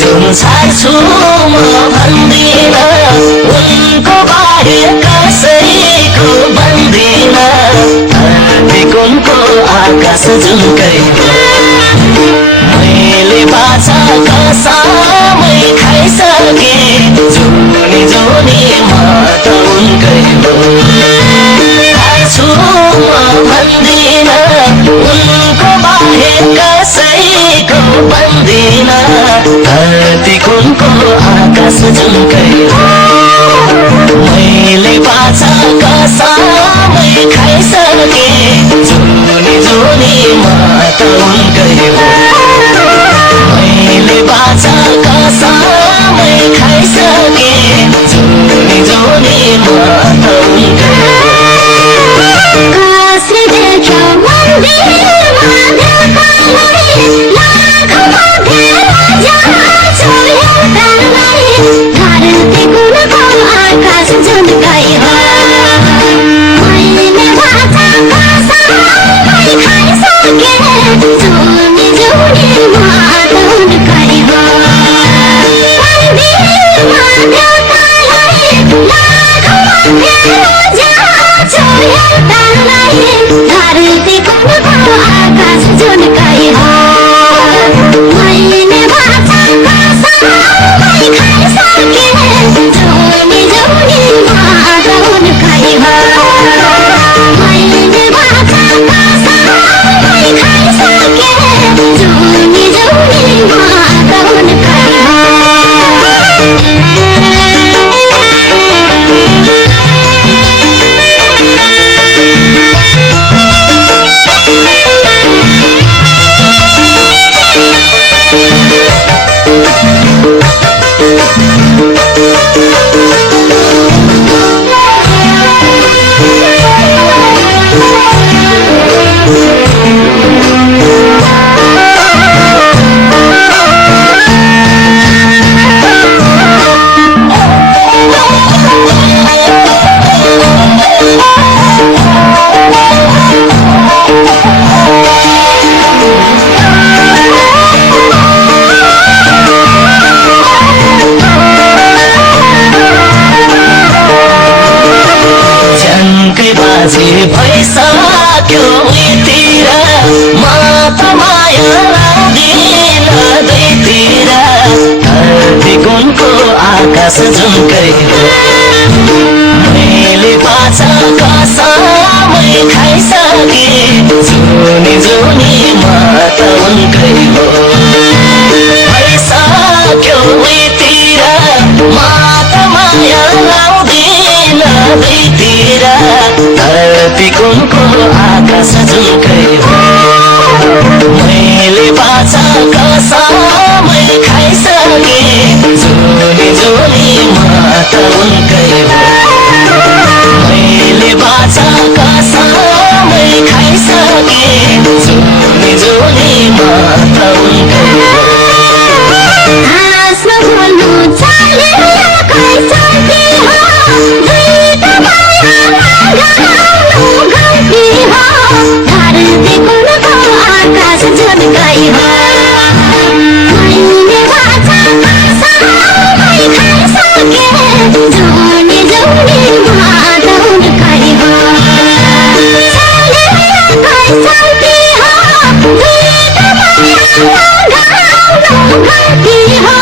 जुन छाड्छु म भन्दिन उनको बाहेक कसैको भन्दिन धरती कुनको आकाश जुनकै मैले बाछा कसमै खाइसके जुनी जुनी म त उनकै हो छाड्छु म भन्दिन उनको बाहेक कसैको भन्दिन धरती कुनको आकाश जुनकै हो मैले बाछा कसमै खाइसके जुनी जुनी म त उनकै हो मैले बाछा कसमै खाइसके जुनी जुनी म त उनकै हो कसले देख्यो मन्दिरमा देखालाई लाखौँमा भेला जान्छौ एउटालाई धरती कुनको आकाश जुनकै हो मैले बाछा कसमै खाइसके जुनी जुनी म त उनकै हो मन्दिरमा देखालाई लाखौँमा भेला जान्छौ एउटालाई धरती कुनको आकाश जुनकै हो मैले बाछा कसमै खाइसके जुनी जुनी म त उनकै हो मैले बाछा कसमै खाइसके जुनी जुनी म त उनकै हो बाजे भइसक्यो उहीतिर म त माया लाउँदिन दुईतिर धरती कुनको आकाश जुनकै हो मैले बाछा कसमै खाइसके जुनी जुनी म त उनकै हो भइसक्यो उहीतिर म त माया लाउँदिन दुईतिर धरती कुनको आकाश जुनकै हो मैले बाछा कसमै खाइसके जुनी जुनी म त उनकै हो मैले बाछा कसमै खाइसके जुनी जुनी म त उनकै हो हाँस्नु बोल्नु चाल्यो कैसकी हो दुईटा माया लगाउनु गल्ती हो धरती कुनको आकाश जुनकै हो मैले बाछा कसमै खाइसके जुनी जुनी म त उनकै हो चाल्यो कैसकी हो दुईटा माया लगाउनु गल्ती हो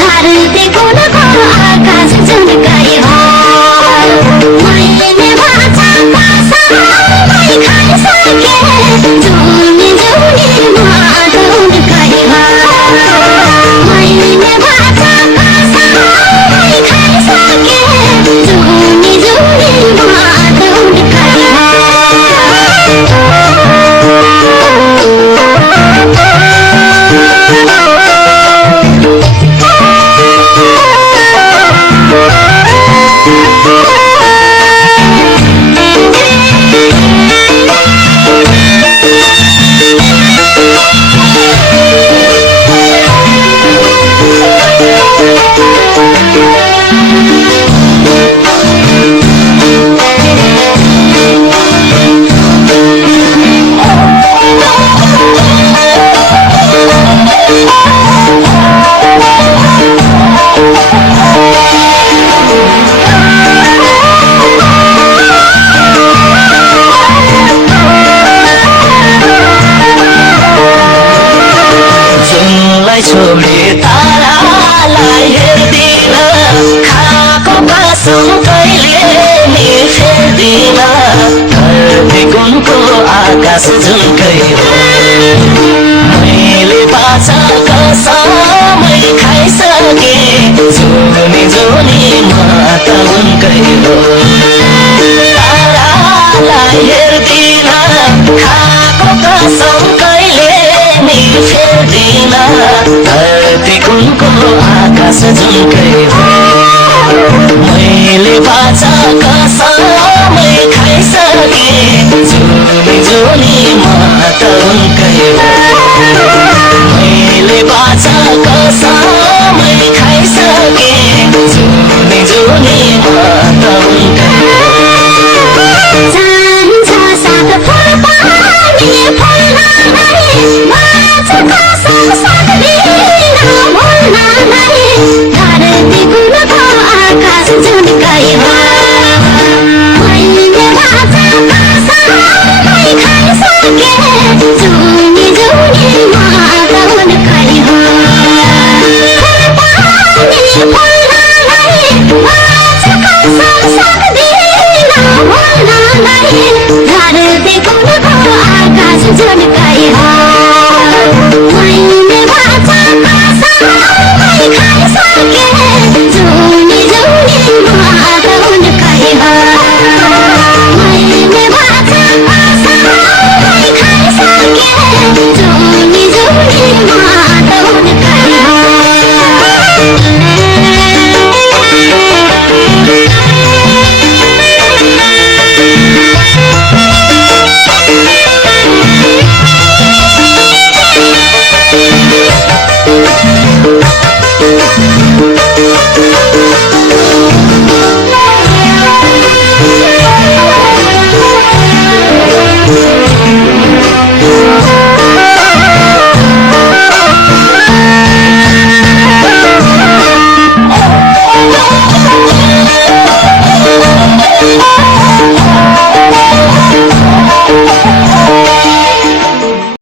धरती कुनको आकाश जुनकै हो मैले बाछा कसमै खाइसके जुनी जुनी म त उनकै हो मैले बाछा कसमै खाइसके जुनी जुनी म त उनकै हो आकाश झुल्कै हो मैले बाछा कसमै खाइसके जुनी जुनी माता उनकै हो तारालाई हेर्दिन खाएको कसम कहिले नि फेर्दिन धरती कुनको आकाश झुल्कै हो मैले बाछा कसमै खाइसके जुनी जुनी माता उनकै हो मैले बाछा कसमै खाइसके जुनी जुनी माता उनकै हो जान्छ साथ फुल पानी फुल्न नै बाँच्छ कसम सक्दिन भुल्न नै धरती कुनको आकाश झुल्कै हो मैले बाँच्छ कसमै खाइसके जुनी जुनी माता उनकै हो फुल पानी फुल्न नै बाँच्छ कसम सक्दिन भुल्न नै धरती कुनको आकाश झुल्कै हो मैले बाँच्छ कसमै खाइसके जुनी जुनी माता उनकै हो मैले बाँच्छ कसमै खाइसके जुनी जुनी माता उनकै हो